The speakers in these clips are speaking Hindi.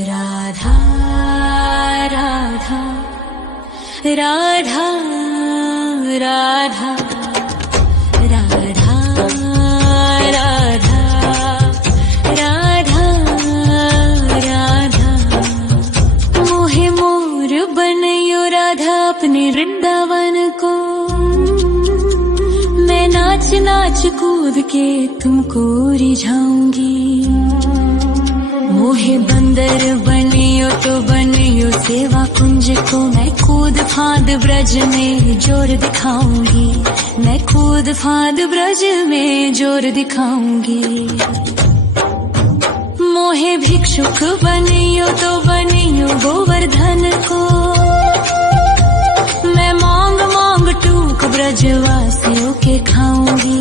राधा राधा राधा राधा राधा राधा राधा राधा मोहे मोर बनयो राधा अपने वृंदावन को। मैं नाच नाच कूद के तुमको रिझाऊंगी। मोहे बंदर बनियो तो बनियो सेवा कुंज को। मैं कूद फांद ब्रज में जोर दिखाऊंगी। मैं कूद फांद ब्रज में जोर दिखाऊंगी। मोहे भिक्षुक बनियो तो बनियो गोवर्धन को। मैं मांग मांग टूक ब्रजवासियों के खाऊंगी।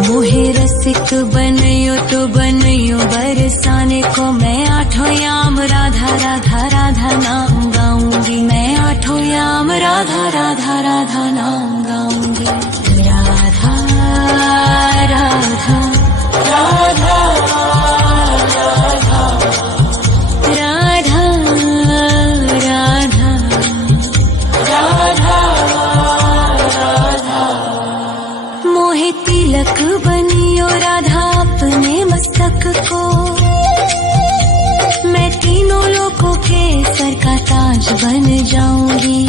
मोहे रसिक बनियो तो बनियो बरसाने को। मैं आठों याम राधा राधा राधा नाम गाऊंगी। मैं आठों याम राधा राधा राधा नाम गाऊंगी। राधा राधा राधा राधा राधा राधा राधा। मोहे तिलक बनियो राधा अपने मस्तक को। मैं तीनों लोगों के सर का ताज बन जाऊंगी।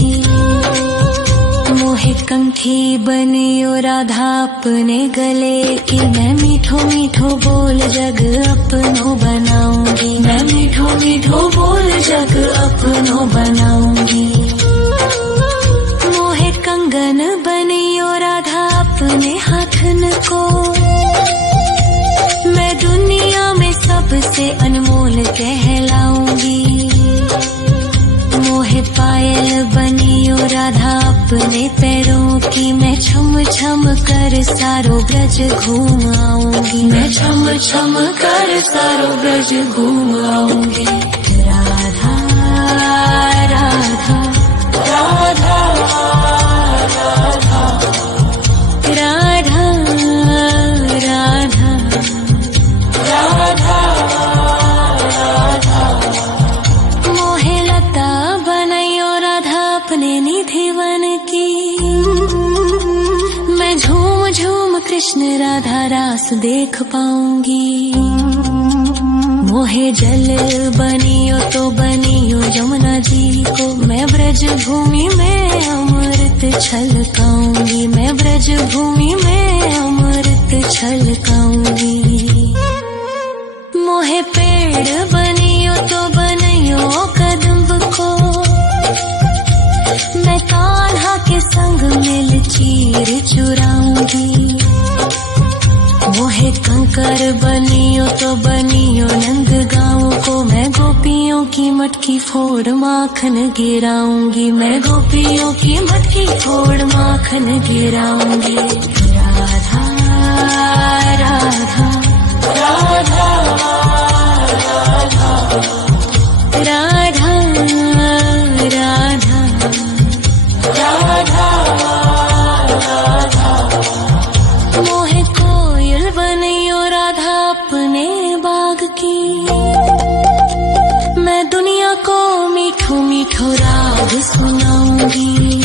मोहे कंठी बनियो राधा अपने गले की। मैं मीठो मीठो बोल जग अपनो बनाऊंगी। मैं मीठो मीठो बोल जग अपनो बनाऊंगी। मोहे कंगन बनियो राधा अपने हाथन को। मैं दुनिया में सबसे अनमोल कहलाऊंगी। मोहे पायल बनियो राधा अपने पैरों की। मैं छम छम कर सारो ब्रज घूम आऊंगी। मैं छम छम कर सारो ब्रज घूम आऊंगी। राधा राधा राधा राधा राधा राधा राधा राधा। मोहे लता बनयो राधा अपने निधिवन की। मैं झूम झूम कृष्ण राधा रास देख पाऊंगी। मोहे जल बनियो तो बनियो यमुना जी को। मैं ब्रज भूमि में अमृत छलकाऊंगी। मैं ब्रज भूमि में अमृत छलकाऊंगी। मोहे पेड़ बनियो तो बनियो कदम्ब को। मैं कान्हा के संग मिल चीर चुराऊंगी। मोहे कंकर बनियो तो बनियो नंद गाँव को। मैं गोपियों की मटकी फोड़ माखन गिराऊंगी। मैं गोपियों की मटकी फोड़ माखन गिराऊंगी। राधा राधा राधा राधा राधा राधा राधा। मोहे कोयल बनियो राधा अपने बाग की। मैं दुनिया को मीठो मीठो राग सुनाऊंगी।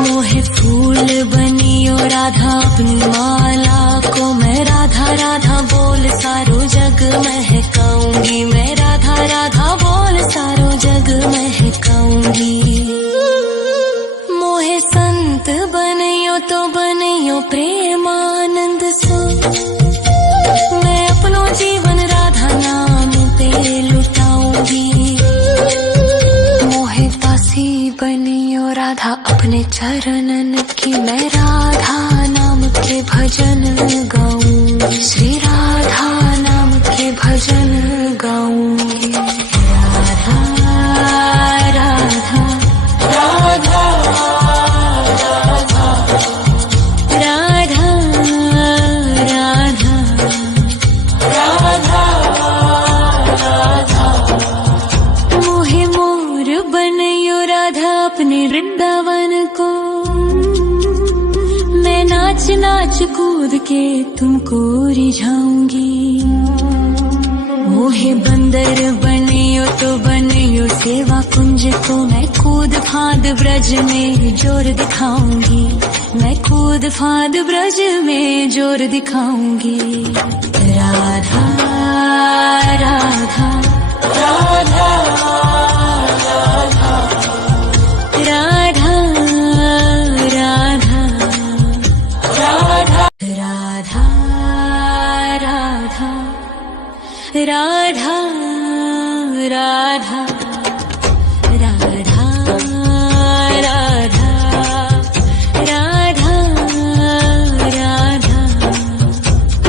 मोहे फूल बनियो राधा अपनी माला को। मैं राधा राधा बोल सारो जग महकाऊंगी। मैं राधा राधा बोल सारो जग महकाऊंगी। मोहे संत बनियो तो बनियो प्रेमानंद सो। मैं अपनो जीवन राधा नाम पे लुटाऊंगी। मोहे दासी बनियो राधा अपने चरणन की। मैं राधा नाम के भजन गाऊंगी। श्री राधा नाम के भजन गाऊंगी। राधा राधा राधा राधा राधा राधा राधा राधा। मोहे मोर बनयो राधा अपने वृंदावन को। मैं नाच नाच कूद के तुमको रिझाऊंगी। मोहे बंदर बनियो तो बनियो सेवा कुंज को मैं कूद फाद ब्रज में जोर दिखाऊंगी, मैं कूद फाद ब्रज में जोर दिखाऊंगी। राधा राधा राधा राधा राधा राधा राधा राधा राधा राधा राधा राधा राधा राधा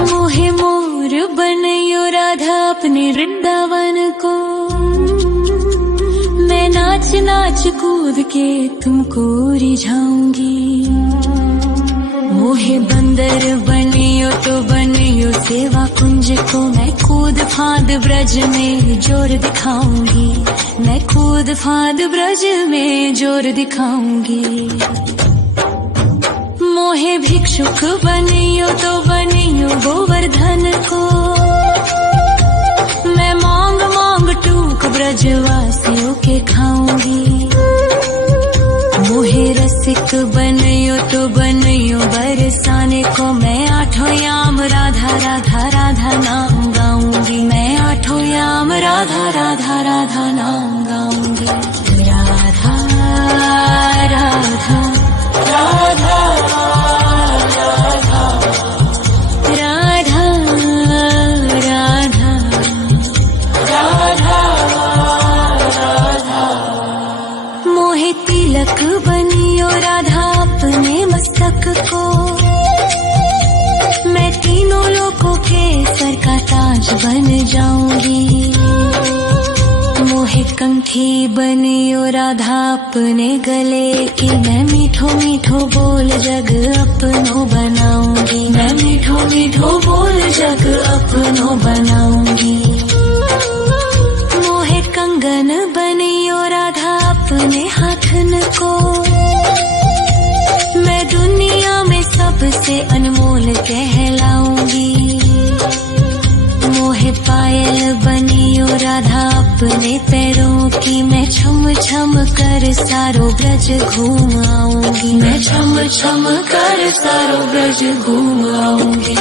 मोहे मोर बनयो राधा अपने वृंदावन को, मैं नाच नाच कूद के तुमको रिझाऊंगी। मोहे बंदर बनियो तो बनियो सेवा कुंज को मैं कूद फाद ब्रज में जोर दिखाऊंगी, मैं कूद फाद ब्रज में जोर दिखाऊंगी। मोहे भिक्षुक बनियो तो बनियो गोवर्धन को, मैं मांग मांग टूक ब्रजवासियों के खाऊंगी। मोहे रसिक बनियो तो बनियो बरसाने को, मैं आठों याम राधा राधा राधा नाम गाऊंगी, मैं आठों याम राधा राधा राधा नाम गाऊंगी। राधा राधा राधा राधा राधा राधा राधा मोहे तिलक बनियो राधा अपने मस्तक को, मैं तीनों लोगों के सर का ताज बन जाऊंगी। मोहे कंठी बनियो राधा अपने गले की, मैं मीठो मीठो बोल जग अपनो बनाऊंगी, मैं मीठो मीठो बोल जग अपनो बनाऊंगी। मोहे कंगन बनियो राधा अपने हाथन को, मैं दुनिया में सबसे अनमोल कहलाऊंगी। मोहे पायल बनियो राधा अपने पैरों की, मैं छम छम कर सारो ब्रज घूम आऊंगी, मैं छम छम कर सारो ब्रज घूम आऊंगी।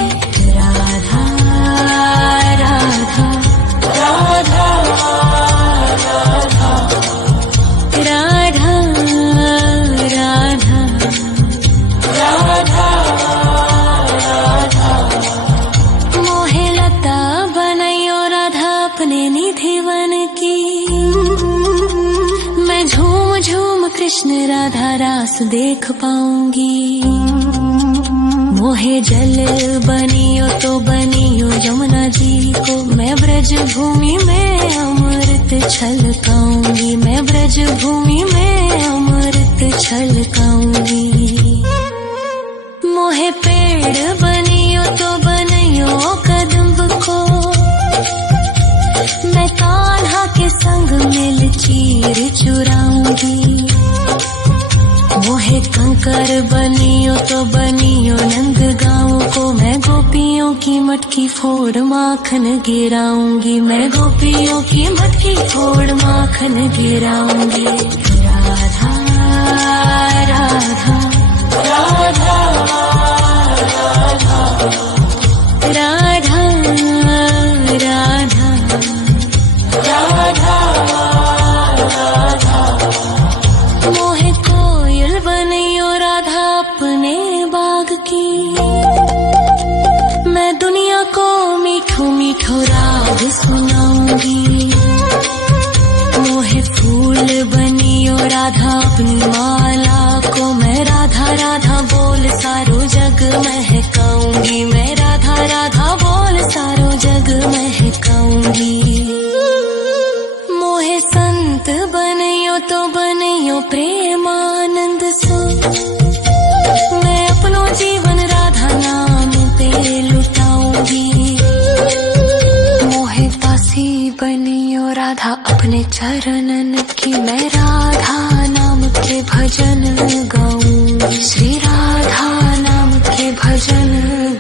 राधा राधा राधा राधा राधा राधा राधा राधा मोहे लता बनयो राधा अपने निधिवन की, मैं झूम झूम कृष्ण राधा रास देख पाऊंगी। मोहे जल बनियो तो बनियो यमुना जी को, मैं ब्रज भूमि में अमृत छलकाऊंगी, मैं ब्रज भूमि में अमृत छलकाऊंगी। मोहे पेड़ बनियो तो बनियो कदम्ब को, मैं कान्हा के संग मिल चीर चुराऊंगी। मोहे कंकर बनियो तो बनियो नंद गाँव को, मैं गोपियों की मटकी फोड़ माखन गिराऊंगी, मैं गोपियों की मटकी फोड़ माखन गिराऊंगी। राधा राधा राधा राधा राधा राधा राधा मोहे कोयल बनियो राधा अपने बाग की, मैं दुनिया को मीठो मीठो राग सुनाऊंगी। मोहे फूल बनियो राधा अपनी माला को, मैं राधा राधा बोल सारो जग महकाऊंगी, मैं राधा राधा बोल सारो जग महकाऊंगी। मोहे संत बनियो तो बनियो प्रेमानंद सो, मैं अपनो जीवन राधा नाम पे लुटाऊंगी। मोहे दासी बनियो राधा अपने चरणन की, मैं राधा नाम के भजन गाऊंगी, श्री राधा नाम के भजन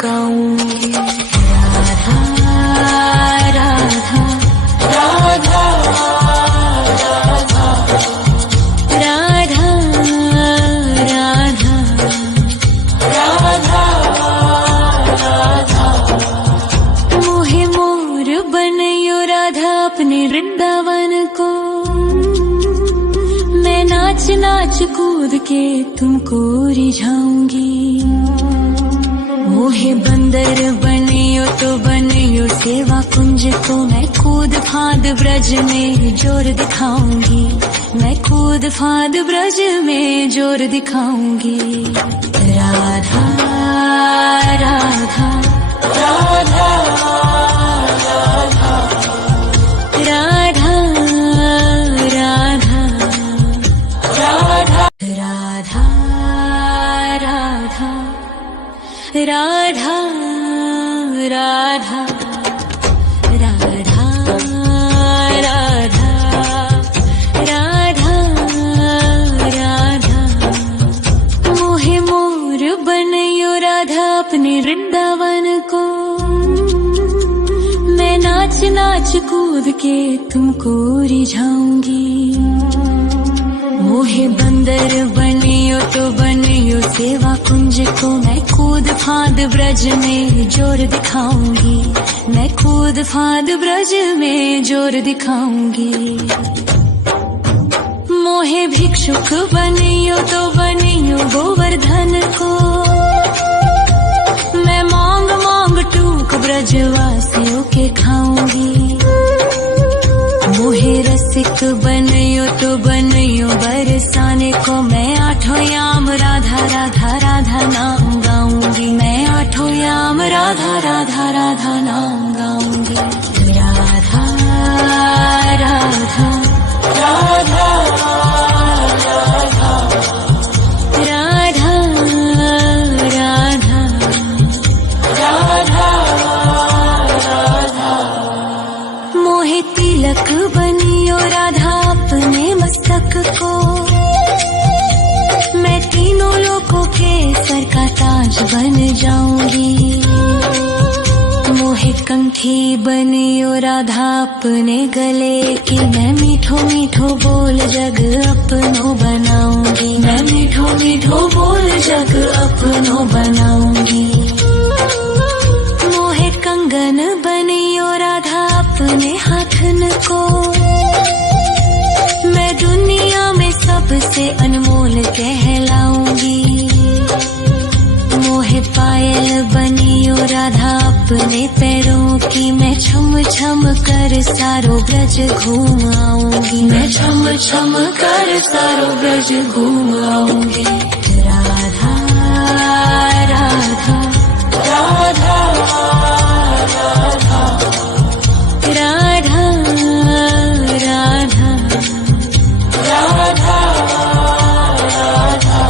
गाऊंगी। राधा राधा राधा अपने वृंदावन को। मैं नाच नाच कूद के तुमको रिझाऊंगी। मोहे बंदर बनियो तो बनियो सेवा कुंज को। मैं कूद फांद ब्रज में जोर दिखाऊंगी। मैं कूद फांद ब्रज में जोर दिखाऊंगी। राधा राधा राधा राधा राधा राधा राधा राधा राधा राधा राधा राधा राधा राधा। मोहे मोर बनयो राधा अपने वृंदावन को। मैं नाच नाच कूद के तुमको रिझाऊंगी। मोहे बंदर बनियो तो बनियो सेवा कुंज को। मैं कूद फांद ब्रज में जोर दिखाऊंगी। मैं कूद फांद ब्रज में जोर दिखाऊंगी। मोहे भिक्षुक बनियो तो बनियो गोवर्धन को। मैं मांग मांग टूक ब्रजवासियों के खाऊंगी। मोहे रसिक बनियो तो बनियो बरसाने को। मैं आठों याम राधा राधा राधा नाम गाऊंगी। मैं आठों याम राधा राधा राधा नाम गाऊंगी। राधा राधा राधा राधा राधा राधा राधा। मोहे तिलक बनियो राधा अपने मस्तक को। मैं तीनों लोगों के सर का ताज बन जाऊंगी। मोहे कंठी बनियो राधा अपने गले की। मैं मीठो मीठो बोल जग अपनो बनाऊंगी। मैं मीठो मीठो बोल जग अपनो बनाऊंगी। मोहे कंगन बनियो राधा अपने हाथन को। मैं दुनिया में सबसे अनमोल कहलाऊंगी। मोहे पायल बनियो राधा अपने पैरों की। मैं छम छम कर सारो ब्रज घूम आऊंगी। मैं छम छम कर सारो ब्रज घूम आऊंगी। राधा राधा राधा राधा राधा राधा राधा राधा।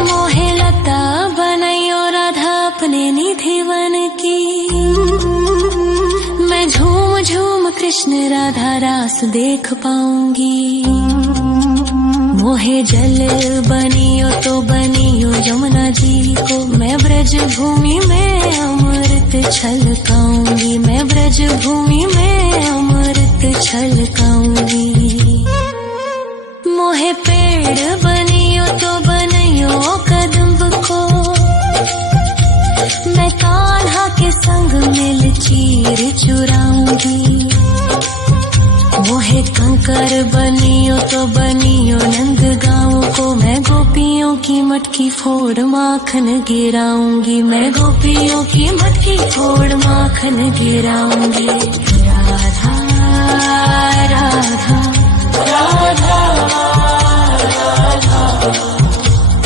मोहे लता बनयो राधा अपने निधिवन की। मैं झूम झूम कृष्ण राधा रास देख पाऊंगी। मोहे जल बनियो तो बनियो यमुना जी को। मैं ब्रज भूमि में अमृत छलकाऊंगी। मैं ब्रज भूमि में अमृत छलकाऊंगी। मोहे पेड़ बनियो तो बनियो कदम्ब को। मैं कान्हा के संग मिल चीर चुराऊंगी। मोहे कंकर बनियो तो बनियो नंद गाँव को। मैं गोपियों की मटकी फोड़ माखन गिराऊंगी। मैं गोपियों की मटकी फोड़ माखन गिराऊंगी। राधा राधा राधा राधा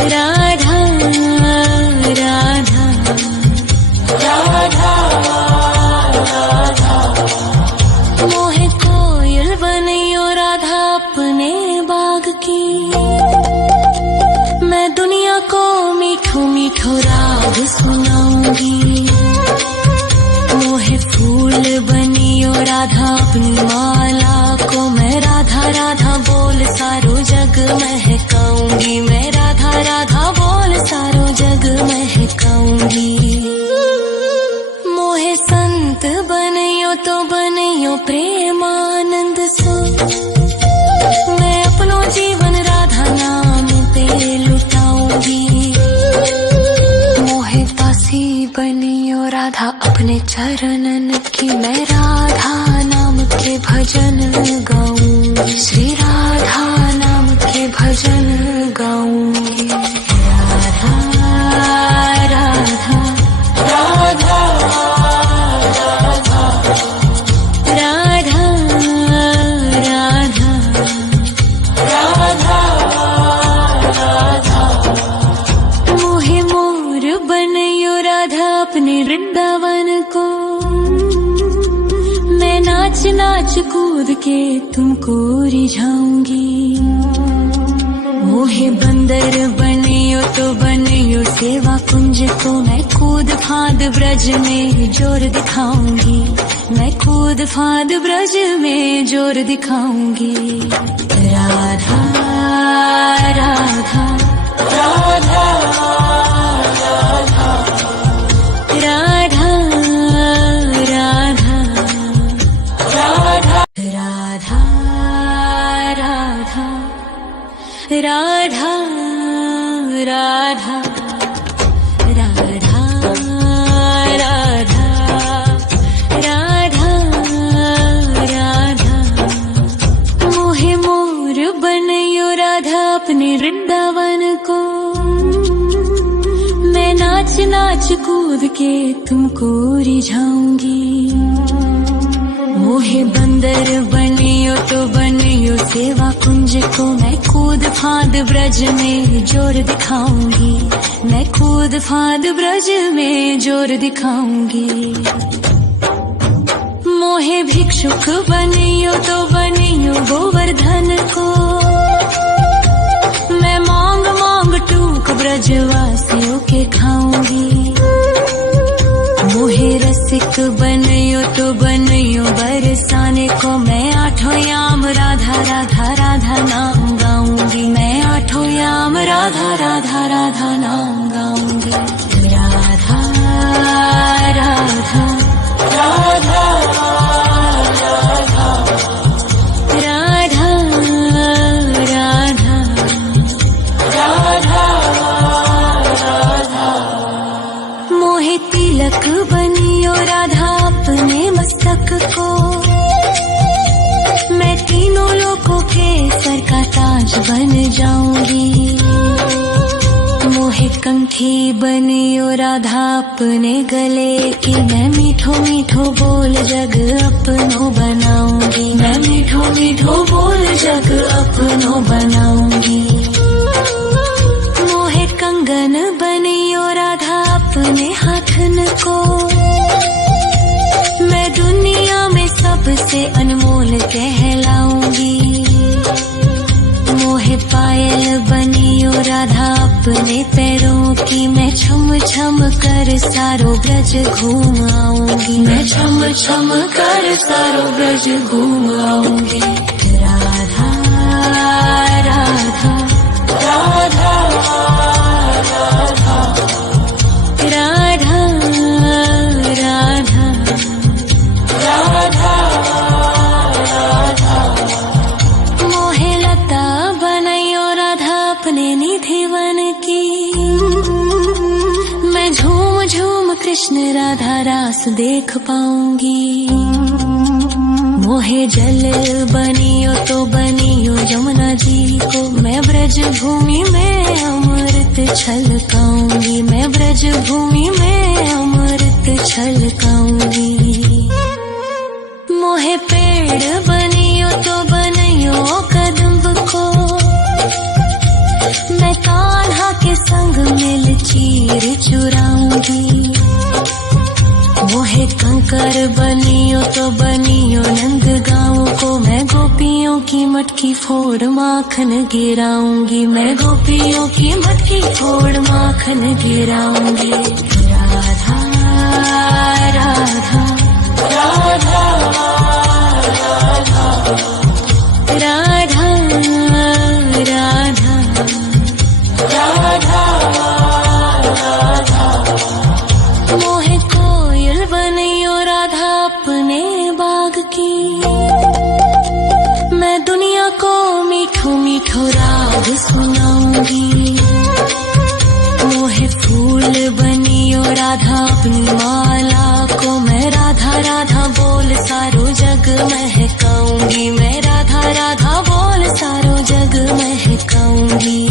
राधा राधा राधा राधा। मोहे कोयल बनियो राधा अपने बाग की। मैं दुनिया को मीठो मीठो राग सुनाऊंगी। मोहे फूल बनियो राधा अपनी माला को। मैं राधा राधा बोल सारो जग महकाऊंगी। मैं राधा राधा बोल सारो जग महकाऊंगी। मोहे संत बनियो तो बनियो प्रेमानंद सो। मैं अपनो जीवन राधा नाम पे लुटाऊंगी। मोहे दासी बनियो राधा अपने चरणन की। मैं राधा नाम के नाच कूद के तुमको रिझाऊंगी। मोहे बंदर बनियो तो बनियो सेवा कुंज को मैं कूद फांद ब्रज में जोर दिखाऊंगी। मैं कूद फांद ब्रज में जोर दिखाऊंगी। राधा राधा राधा राधा राधा राधा राधा राधा राधा राधा राधा राधा राधा राधा। मोहे मोर बनयो राधा अपने वृंदावन को। मैं नाच नाच कूद के तुमको रिझाऊंगी। मोहे बंदर बनियो तो बनियो सेवा कुंज को मैं कूद फांद ब्रज में जोर दिखाऊंगी। मैं कूद फांद ब्रज में जोर दिखाऊंगी। मोहे भिक्षुक बनियो तो बनियो गोवर्धन को। मैं मांग मांग टूक ब्रजवासियों के खाऊंगी। मोहे रसिक बनियो तो बनियो बरसाने को मैं आठों याम राधा राधा राधा नाम गाऊंगी। मैं आठों याम राधा राधा राधा नाम गाऊंगी। राधा राधा राधा राधा राधा राधा राधा। मोहे तिलक बनियो राधा अपने मस्तक को। मैं तीनों लोगों के सर का ताज बन जाऊंगी। मोहे कंठी बनियो राधा अपने गले की। मैं मीठो मीठो बोल जग अपनो बनाऊंगी। मैं मीठो मीठो बोल जग अपनो बनाऊंगी। मोहे कंगन बनियो राधा अपने हाथन को। मैं दुनिया में सबसे अनमोल कहलाऊंगी। मोहे पायल बनियो राधा अपने पैरों की। मैं छम छम कर सारो ब्रज घूम आऊंगी। मैं छम छम कर सारो ब्रज घूम आऊंगी। राधा राधा राधा राधा राधा राधा राधा राधा। मोहे लता बनयो राधा अपने निधिवन की। मैं झूम झूम कृष्ण राधा रास देख पाऊंगी। मोहे जल बनियो तो बनियो यमुना जी को। मैं ब्रज भूमि में अमृत छलकाऊंगी। मैं ब्रज भूमि में अमृत छलकाऊंगी। मोहे पेड़ बनियो तो बनियो कदम्ब को। मैं कान्हा के संग मिल चीर चुराऊंगी। मोहे कंकर बनियो तो बनियो नंद गाँव को। मैं गोपियों की मटकी फोड़ माखन गिराऊंगी। मैं गोपियों की मटकी फोड़ माखन गिराऊंगी। राधा राधा राधा राधा राधा राधा राधा राधा। मोहे कोयल बनियो राधा अपने बाग की। मैं दुनिया को मीठो मीठो राग सुनाऊंगी। मोहे फूल बनियो राधा अपनी माला को। मैं राधा राधा बोल सारो जग महकाऊंगी। मैं राधा राधा बोल सारो जग महकाऊंगी।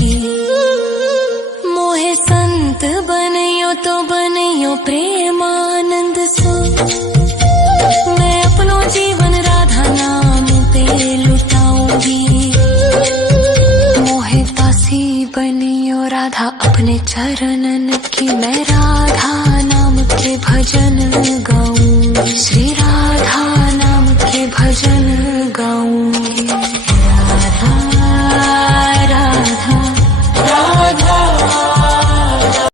मोहे संत बनियो तो बनियो प्रेमानंद सो। मैं अपनो जीवन राधा नाम पे लुटाऊंगी। मोहे दासी बनियो राधा अपने चरणन की। मैं